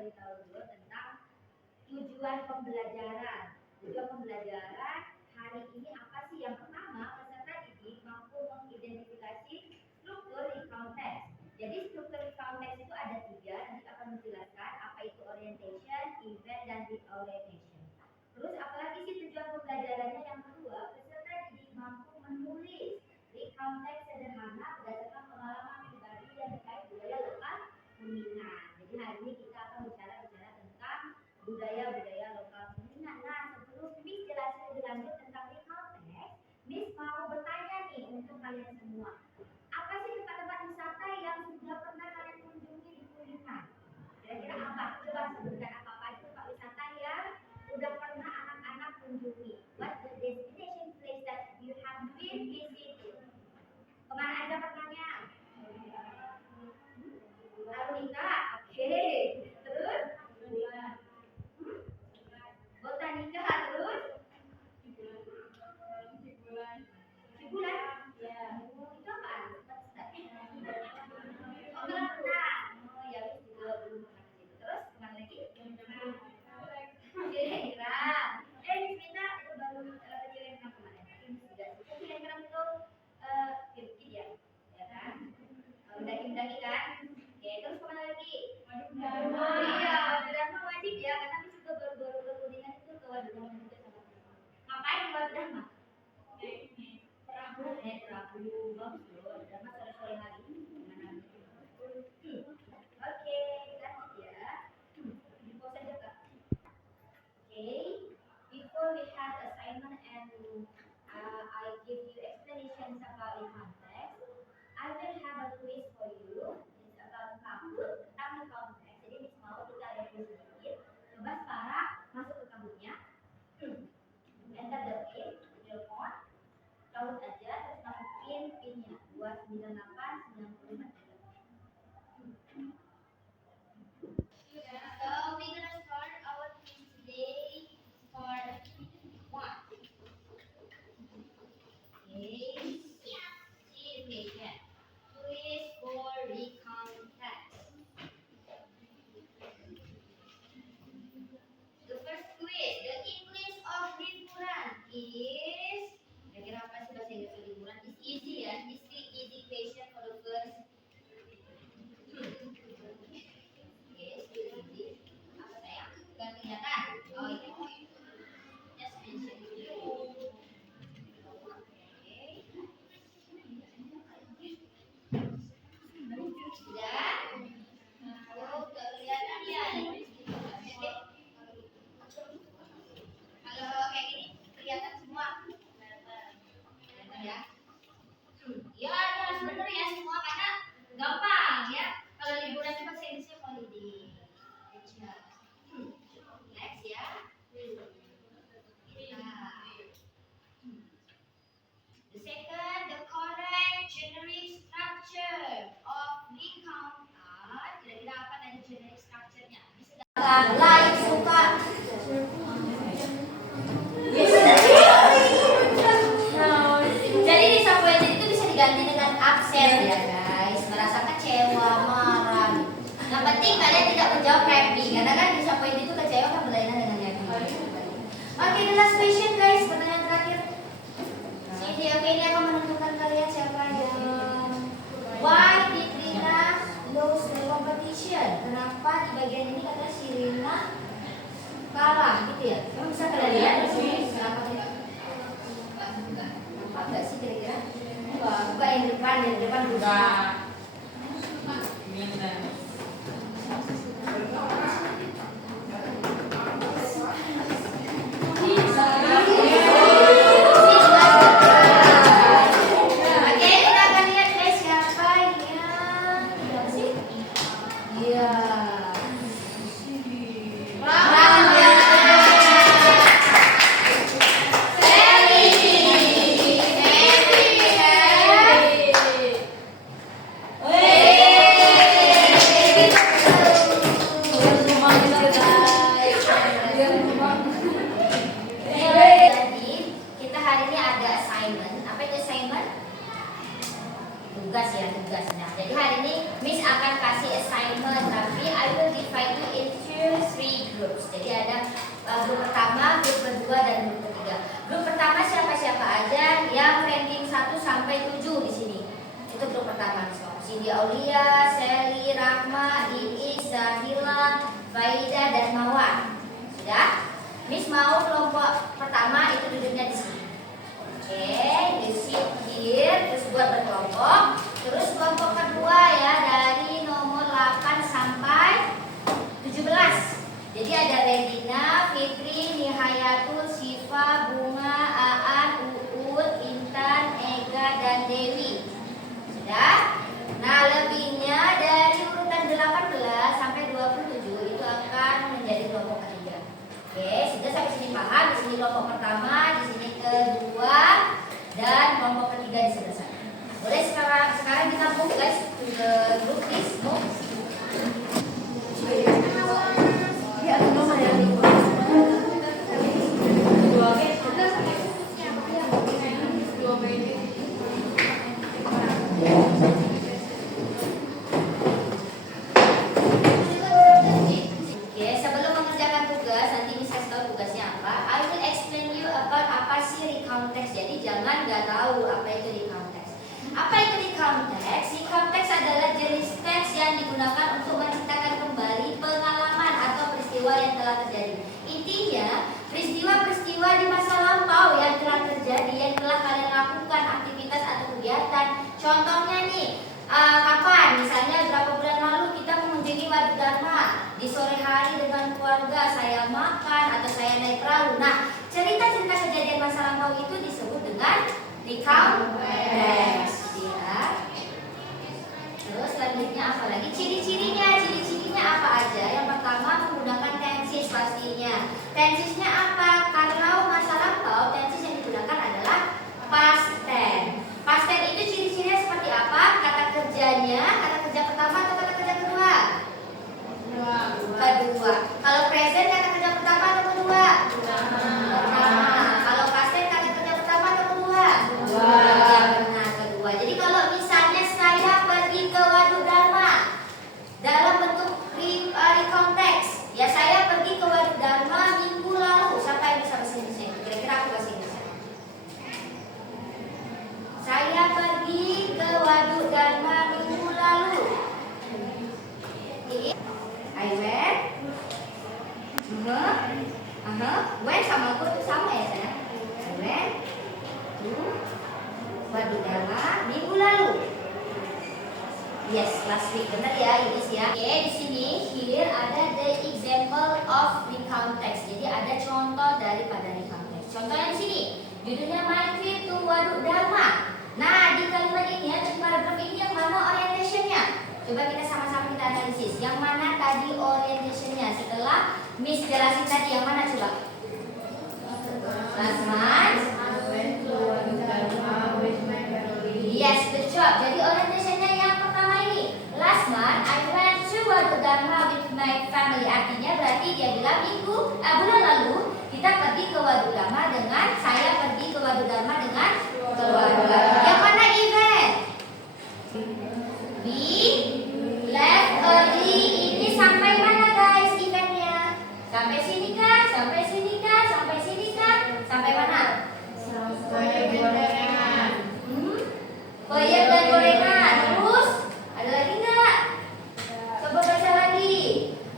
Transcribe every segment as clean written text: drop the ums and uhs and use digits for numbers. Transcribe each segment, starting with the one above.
beritahu dulu tentang tujuan pembelajaran. Tujuan pembelajaran hari ini apa sih? Yang pertama, peserta didik mampu mengidentifikasi struktur recount text. Jadi struktur recount text itu ada 3, nanti akan menjelaskan apa itu orientation, event, dan reorientation. Terus apalagi sih tujuan pembelajarannya? Yang kedua, peserta didik mampu menulis recount text sederhana berdasarkan pengalaman pribadi yang terkait budaya lokal Kuningan. Jadi hari ini kita akan bicara tentang budaya lokal Kuningan. Nah, sebelum Miss jelasin lebih lanjut tentang recount text, Miss mau bertanya nih untuk kalian semua. Apa sih tempat-tempat wisata yang sudah pernah kalian kunjungi di Kuningan? Kira-kira apa? Coba sebutkan apa aja tempat wisata yang udah pernah anak-anak kunjungi. What the destination place that you have been visited? Kemana aja pernahnya? Arulika, oke. Terus? Botanika, terus? Cibulan? Ya. Itu apaan? Oh, belum pernah. Oh, ya wis juga belum pernah ke situ. Terus kemana lagi? Cilengrang. Miss Mita itu baru ke Cilengrang kemarin. Tapi Miss juga suka Cilengrang itu kid ya, ya kan? Mendaki kan? Oke, terus kemana lagi? Oh iya, Wadudharma wajib ya, karena Miss juga baru-baru ke Kuningan itu ke Wadudharma juga sama teman. Ngapain di Wadudharma? Naik perahu, bagus loh Wadudharma sore-sore hari. Oke, lanjut ya. Di pause aja Kak. Okay, before we have assignment and I give you explanations about the context, I will have a quiz for you. It's about Kahoot, tentang context. Jadi Miss mau kita ada quiz sedikit. Coba sekarang masuk ke Kahootnya. Enter the pin, your phone. Download aja, terus masukin pinnya 29895. So we're gonna start our quiz today for 1. Okay. Education. Quiz for recount text. The first quiz, the English of liburan is. Kira-kira apa sih bahasa Inggris liburan? Is easy ya. Is the easy question for the first. Apa saya? Gak kelihatan. Oh ini. Just mention dulu. Sudah? Oh, kelihatan ya. Kalau kayak gini kelihatan semua. Kelihatan ya. Ya, harus bener ya semua karena gampang ya. Kalau liburan itu bahasa Inggrisnya holiday. Next ya. The second, the correct generic structure of recount are. Kira-kira apa tadi generic structure-nya? Like, suka. Jadi di subject itu bisa diganti dengan aksen ya guys. Merasa kecewa, marah. Yang penting kalian tidak menjawab happy karena kan di subject itu kecewa kan berlainan dengan happy. Oke, the last question guys, pertanyaan terakhir. Oke, ini akan menentukan kalian siapa yang why did Rina lose the competition? Kenapa di bagian ini kata si Rina kalah gitu ya? Kamu bisa kalian lihat di sini kenapa dia? Apa enggak sih kira-kira? Buka yang depan juga. pertama. Cindy Aulia, Sally, Rahma, Iis, Sahila, Faida, dan Mawar. Sudah? Miss mau kelompok pertama itu duduknya di sini. Oke, di sini. Terus buat berkelompok. Terus kelompok kedua ya dari nomor 8 sampai 17. Jadi ada Redina, Fitri, Nihayatul, Siva, Bunga, Aan, Uut, Intan, Ega, dan Dewi. Sudah? Nah, lebihnya dari urutan 18 sampai 27 itu akan menjadi kelompok ketiga. Oke, sudah sampai sini paham? Di sini kelompok pertama, di sini kedua, dan kelompok ketiga di sebelah sana. Boleh sekarang kita move guys to the group please move. Contohnya nih, kapan? Misalnya berapa bulan lalu kita mengunjungi Waduk Dharma. Di sore hari dengan keluarga saya makan atau saya naik perahu. Nah, cerita-cerita kejadian masa lampau itu disebut dengan recount text. Ya. Terus selanjutnya apa lagi? Ciri-cirinya apa aja? Yang pertama menggunakan tenses pastinya. Tensesnya apa? Kalau masa lampau, tenses yang digunakan adalah past tense. Past tense itu ciri-cirinya seperti apa? Kata kerjanya, kata kerja pertama atau kata kerja kedua? Kedua. Kalau present kata kerja pertama atau kedua? Pertama. Kalau past tense kata kerja pertama atau kedua? Benar, kedua. Jadi kalau misalnya saya pergi ke Waduk Dharma dalam bentuk recount text, ya saya pergi ke Waduk Dharma minggu lalu. Siapa yang bisa bahasa Indonesia? Kira-kira aku bahasa Indonesia. Saya pergi ke Waduk Dharma minggu lalu. I went. When sama go itu sama ya saya. I went to Waduk Dharma minggu lalu. Yes, last week. Benar ya, ini ya. Oke, di sini here ada the example of recount text. Jadi ada contoh daripada recount text. Contohnya di sini. Judulnya My Trip to Waduk Dharma. Nah, di kalimat ini ya, di paragraf ini yang mana orientationnya? Coba kita sama-sama kita analisis. Yang mana tadi orientationnya? Setelah Miss jelasin tadi yang mana coba? Last month. Yes, good job. Jadi orientationnya yang pertama ini. Last month I went to Waduk Dharma with my family. Artinya berarti dia bilang bulan lalu kita pergi ke Waduk Dharma dengan saya pergi ke Waduk Dharma dengan keluarga. Yang mana event? We left early. Ini sampai mana guys eventnya? Sampai sini kan? Sampai sini kan? Sampai sini kan? Sampai mana? Sampai gorengan. Koyak dan gorengan. Terus ada lagi nggak? Coba baca lagi.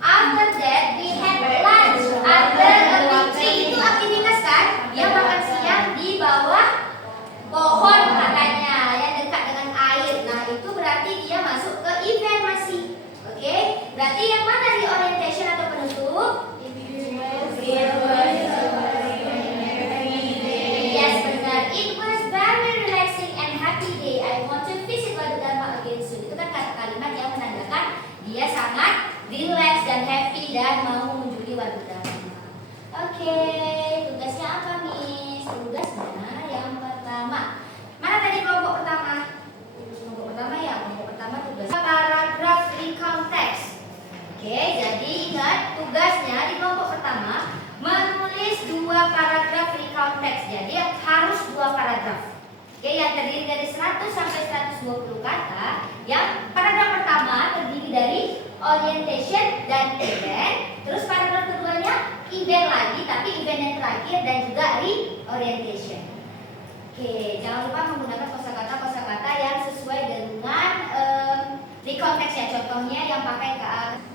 After that we had lunch under a big tree. Itu aktivitas kan? Dia makan siang di bawah pohon katanya yang dekat dengan air. Nah itu berarti dia masuk ke event masih. Oke? Berarti yang mana di orientation atau penutup? Yes, benar. It was very relaxing and happy day. I want to visit Waduk Dharma again soon. Itu kan kalimat yang menandakan dia sangat relax dan happy dan mau mengunjungi Waduk Dharma. Oke, tugasnya apa Miss? Tugasnya yang pertama. Mana tadi kelompok pertama? Kelompok pertama ya, kelompok pertama tugas paragraf recount text. Oke, jadi ingat tugasnya di kelompok pertama menulis 2 paragraf recount text. Jadi harus 2 paragraf. Oke, yang terdiri dari 100 sampai 120 kata. Yang paragraf pertama terdiri dari orientation dan event. Terus paragraf keduanya event lagi, tapi event yang terakhir dan juga reorientation. Oke, jangan lupa menggunakan kosakata yang sesuai dengan recontext ya. Contohnya yang pakai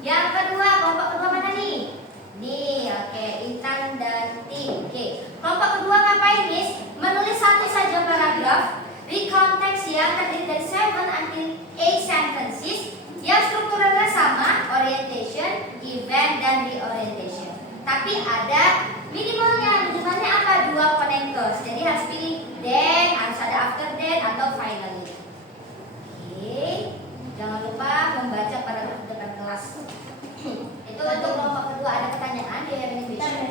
yang kedua, kelompok kedua mana nih? Nih, oke, Intan dan Tim. Oke, kelompok kedua ngapain, Miss? Menulis satu saja paragraf recontext yang terdiri dari 7 until 8 sentences yang strukturalnya sama, orientation, event, dan reorientation. Tapi ada minimalnya. Minimalnya apa? 2 connectors. Jadi harus pilih then, harus ada after then, atau finally. Oke, jangan lupa membaca paragraf di depan kelas. Itu untuk kelompok kedua. Ada pertanyaan? Do you have any question?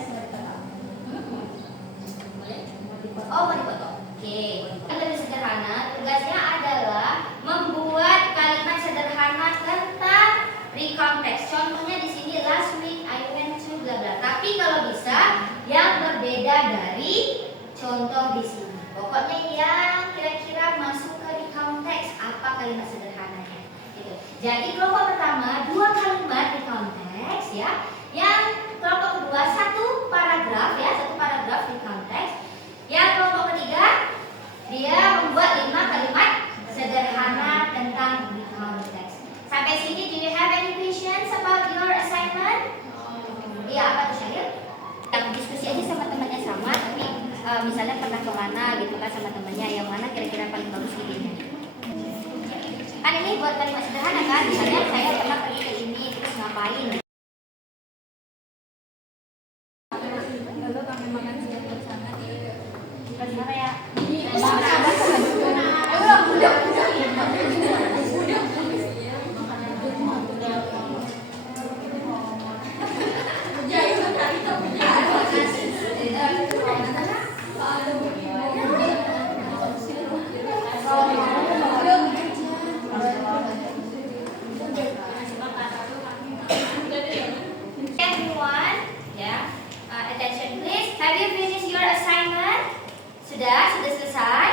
Boleh? Oh, mau dipotong. Oke, yang lebih sederhana, tugasnya adalah membuat kalimat sederhana tentang recontext. Contohnya di sini last week I went to bla bla. Tapi kalau bisa yang berbeda dari contoh di sini. Pokoknya yang kira-kira masuk ke recontext apa kalimat sederhananya. Gitu. Jadi kelompok pertama 2 kalimat recontext ya. Yang kelompok kedua 1 paragraf ya, 1 paragraf recontext. Yang kelompok ketiga dia membuat 5 kalimat sederhana tentang recontext. Sampai sini, do you have any questions about your assignment? Iya, apa tuh Syahil? Yang diskusi aja sama temannya sama, tapi misalnya pernah kemana gitu kan sama temannya, yang mana kira-kira paling bagus idenya. Kan ini buat kalimat sederhana kan, misalnya saya pernah pergi ke ini, terus ngapain? Lalu kami makan siang bersama di Apa ya? Everyone, ya, attention please. Have you finished your assignment? Sudah selesai?